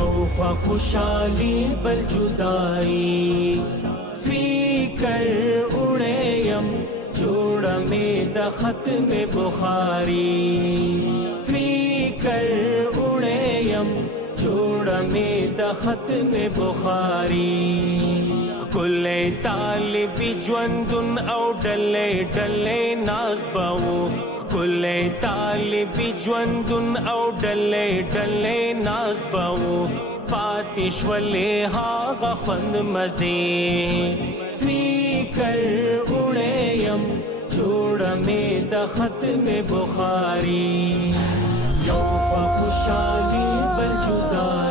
یو خوشحالی بل جدائی فکر اڑیم جوڑ میں د ختم بخاری فکر اڑیم جوڑ میں د ختم بخاری کل طالب ژوندون او ډلې ډلې ناز باو کل طالب ژوندون او ډلې ډلې ناز باو پاتې شولې هغه خوند مزې فکر اڑیم جوړ مې د ختم بخاری یو خوشحالي بل جدائی